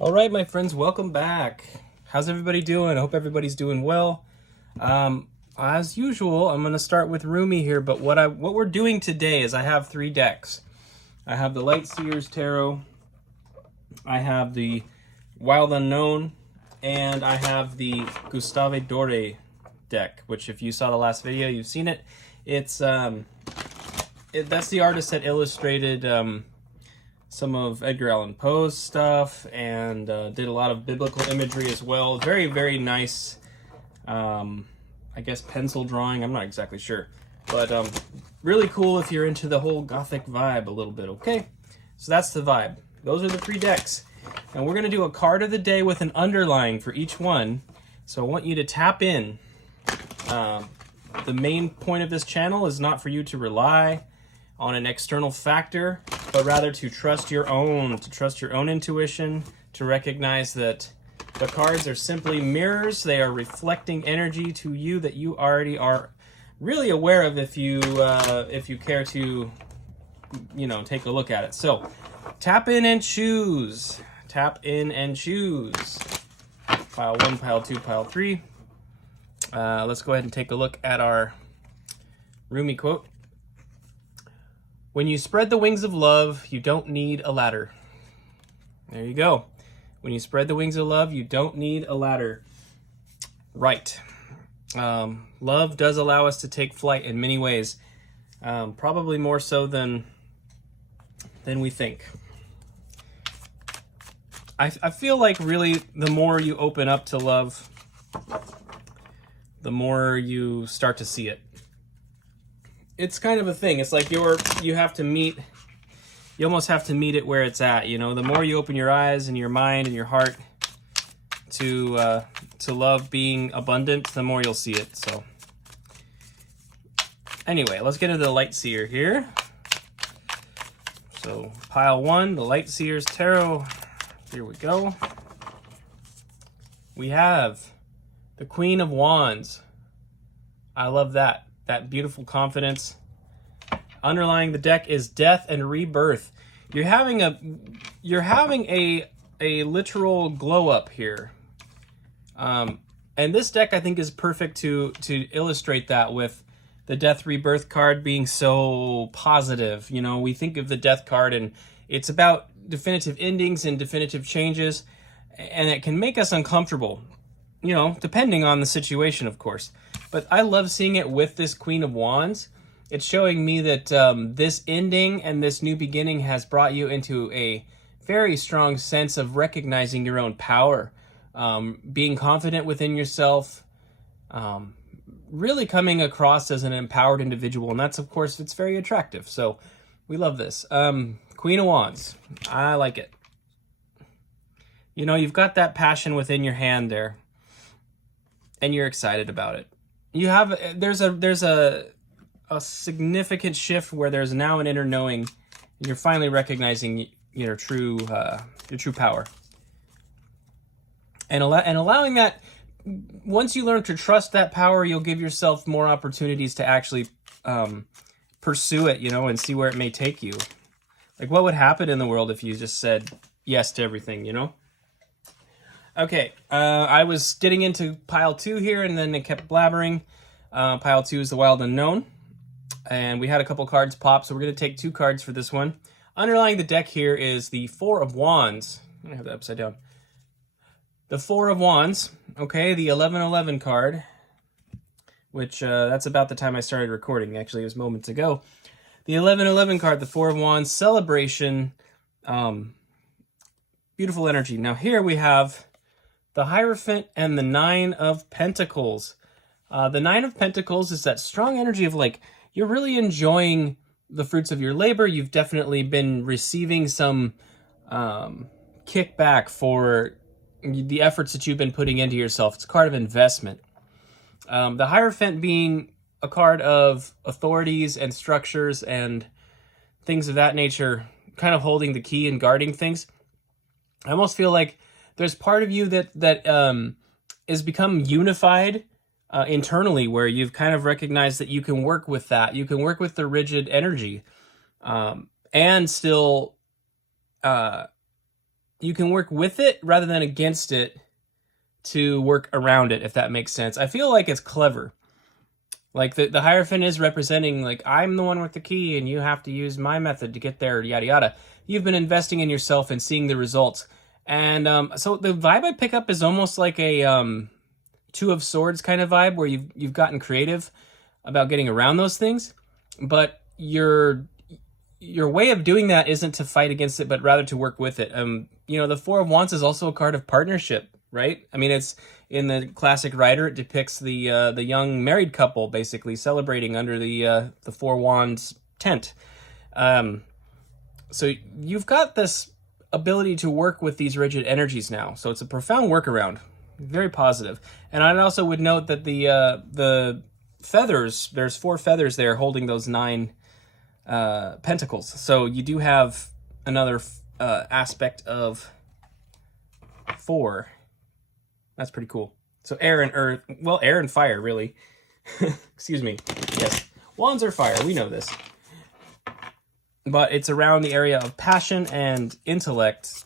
All right, my friends, welcome back. How's everybody doing? I hope everybody's doing well. As usual, I'm going to start with Rumi here, but what we're doing today is I have three decks. I have the Light Seers Tarot, I have the Wild Unknown, and I have the Gustave Doré deck, which if you saw the last video, you've seen it. It's that's the artist that illustrated some of Edgar Allan Poe's stuff and did a lot of biblical imagery as well. Very, very nice, I guess, pencil drawing. I'm not exactly sure. But really cool if you're into the whole gothic vibe a little bit, okay? So that's the vibe. Those are the three decks. And we're going to do a card of the day with an underlying for each one. So I want you to tap in. The main point of this channel is not for you to rely on an external factor, but rather to trust your own intuition, to recognize that the cards are simply mirrors. They are reflecting energy to you that you already are really aware of if you care to, take a look at it. So tap in and choose. Tap in and choose. Pile 1, pile 2, pile 3. Let's go ahead and take a look at our Rumi quote. When you spread the wings of love, you don't need a ladder. There you go. When you spread the wings of love, you don't need a ladder. Right. Love does allow us to take flight in many ways. Probably more so than we think. I feel like really the more you open up to love, the more you start to see it. It's kind of a thing. It's like you almost have to meet it where it's at. The more you open your eyes and your mind and your heart to love being abundant, the more you'll see it. So anyway, let's get into the Light Seer here. So pile 1, the Light Seers Tarot. Here we go. We have the Queen of Wands. I love that. That beautiful confidence. Underlying the deck is death and rebirth. You're having a literal glow up here. And this deck I think is perfect to illustrate that, with the death rebirth card being so positive. We think of the death card and it's about definitive endings and definitive changes, and it can make us uncomfortable, depending on the situation, of course. But I love seeing it with this Queen of Wands. It's showing me that this ending and this new beginning has brought you into a very strong sense of recognizing your own power, being confident within yourself, really coming across as an empowered individual. And that's, of course, it's very attractive. So we love this. Queen of Wands. I like it. You've got that passion within your hand there, and you're excited about it. There's a significant shift where there's now an inner knowing, and you're finally recognizing your true power, and allowing that. Once you learn to trust that power, you'll give yourself more opportunities to actually pursue it, and see where it may take you. Like, what would happen in the world if you just said yes to everything, Okay, I was getting into pile 2 here, and then it kept blabbering. Pile 2 is the Wild Unknown, and we had a couple cards pop, so we're going to take 2 cards for this one. Underlying the deck here is the Four of Wands. I'm going to have that upside down. The Four of Wands, okay, the 1111 card, which that's about the time I started recording. Actually, it was moments ago. The 1111 card, the Four of Wands, celebration, beautiful energy. Now here we have the Hierophant and the Nine of Pentacles. The Nine of Pentacles is that strong energy of, like, you're really enjoying the fruits of your labor. You've definitely been receiving some kickback for the efforts that you've been putting into yourself. It's a card of investment. The Hierophant being a card of authorities and structures and things of that nature, kind of holding the key and guarding things. I almost feel like there's part of you that is become unified internally, where you've kind of recognized that you can work with that. You can work with the rigid energy and still you can work with it rather than against it to work around it, if that makes sense. I feel like it's clever. Like the Hierophant is representing, like, I'm the one with the key and you have to use my method to get there, yada yada. You've been investing in yourself and seeing the results. And so the vibe I pick up is almost like a Two of Swords kind of vibe, where you've gotten creative about getting around those things, but your way of doing that isn't to fight against it, but rather to work with it. The Four of Wands is also a card of partnership, right? I mean, it's in the classic Rider. It depicts the young married couple basically celebrating under the Four Wands tent. So you've got this ability to work with these rigid energies now. So it's a profound workaround, very positive. And I also would note that the feathers, there's 4 feathers there holding those 9 pentacles. So you do have another aspect of 4. That's pretty cool. So air and earth, well, air and fire, really. Excuse me. Yes, wands are fire. We know this. But it's around the area of passion and intellect,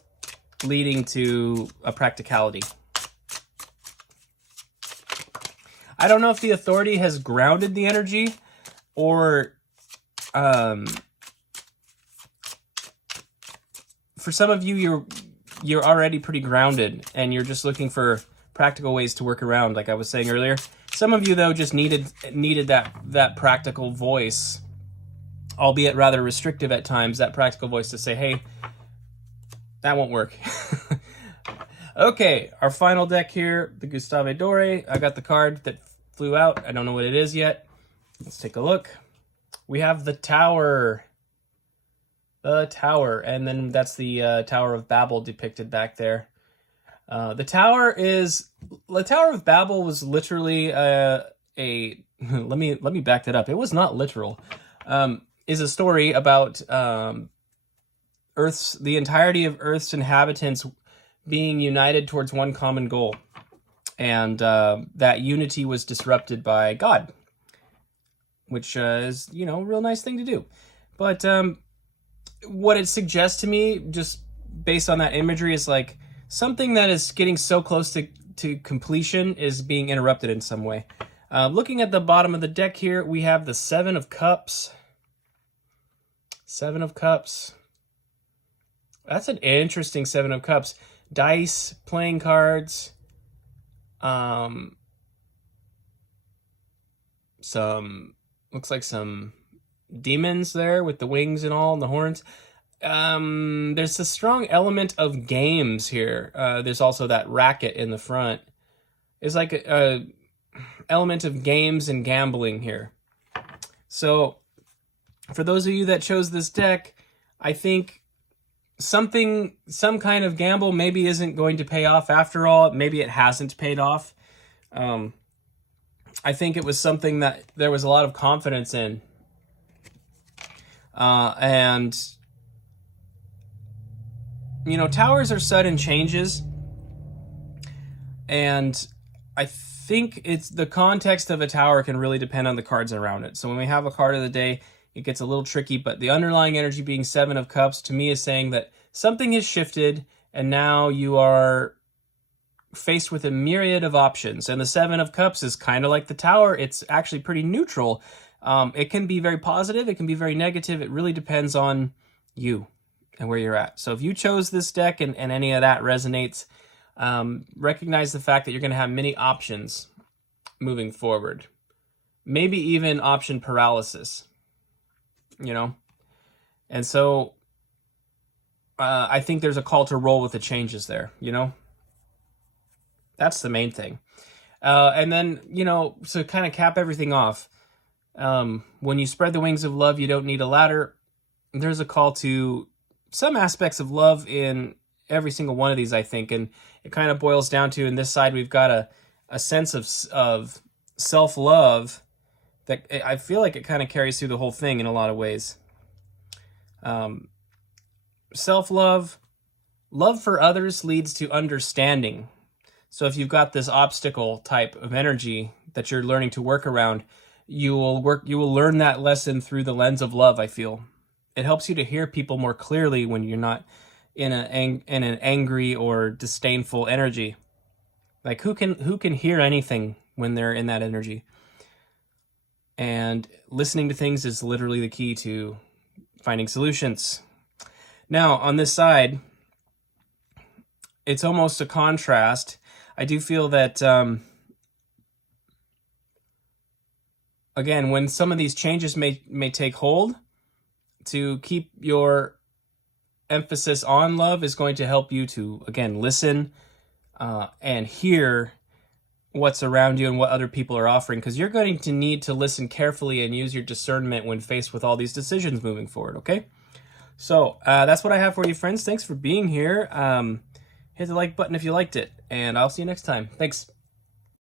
leading to a practicality. I don't know if the Authority has grounded the energy, or for some of you, you're already pretty grounded and you're just looking for practical ways to work around, like I was saying earlier. Some of you, though, just needed that practical voice, albeit rather restrictive at times, that practical voice to say, hey, that won't work. Okay, our final deck here, the Gustave Doré. I got the card that flew out. I don't know what it is yet. Let's take a look. We have the Tower. The Tower, and then that's the Tower of Babel depicted back there. The Tower of Babel was literally let me back that up. It was not literal. Is a story about the entirety of Earth's inhabitants being united towards one common goal, and that unity was disrupted by God, which is, a real nice thing to do. But what it suggests to me, just based on that imagery, is like something that is getting so close to completion is being interrupted in some way. Looking at the bottom of the deck here, we have the 7 of Cups. 7 of Cups. That's an interesting 7 of Cups. Dice, playing cards, looks like some demons there with the wings and all, and the horns. There's a strong element of games here. There's also that racket in the front. It's like a element of games and gambling here. So for those of you that chose this deck, I think some kind of gamble maybe isn't going to pay off after all. Maybe it hasn't paid off. I think it was something that there was a lot of confidence in. And towers are sudden changes, and I think it's the context of a tower can really depend on the cards around it. So when we have a card of the day, it gets a little tricky, but the underlying energy being 7 of Cups to me is saying that something has shifted and now you are faced with a myriad of options. And the 7 of Cups is kind of like the Tower. It's actually pretty neutral. It can be very positive. It can be very negative. It really depends on you and where you're at. So if you chose this deck and any of that resonates, recognize the fact that you're going to have many options moving forward. Maybe even option paralysis. And so I think there's a call to roll with the changes there, That's the main thing. And then, so kind of cap everything off, when you spread the wings of love, you don't need a ladder. There's a call to some aspects of love in every single one of these, I think. And it kind of boils down to, in this side, we've got a sense of self-love that I feel like it kind of carries through the whole thing in a lot of ways. Self-love, love for others leads to understanding. So if you've got this obstacle type of energy that you're learning to work around, you will learn that lesson through the lens of love, I feel. It helps you to hear people more clearly when you're not in an angry or disdainful energy. Like who can hear anything when they're in that energy? And listening to things is literally the key to finding solutions. Now, on this side, it's almost a contrast. I do feel that, again, when some of these changes may take hold, to keep your emphasis on love is going to help you to, again, listen and hear what's around you and what other people are offering, because you're going to need to listen carefully and use your discernment when faced with all these decisions moving forward, okay? So that's what I have for you, friends. Thanks for being here. Hit the like button if you liked it, and I'll see you next time. Thanks.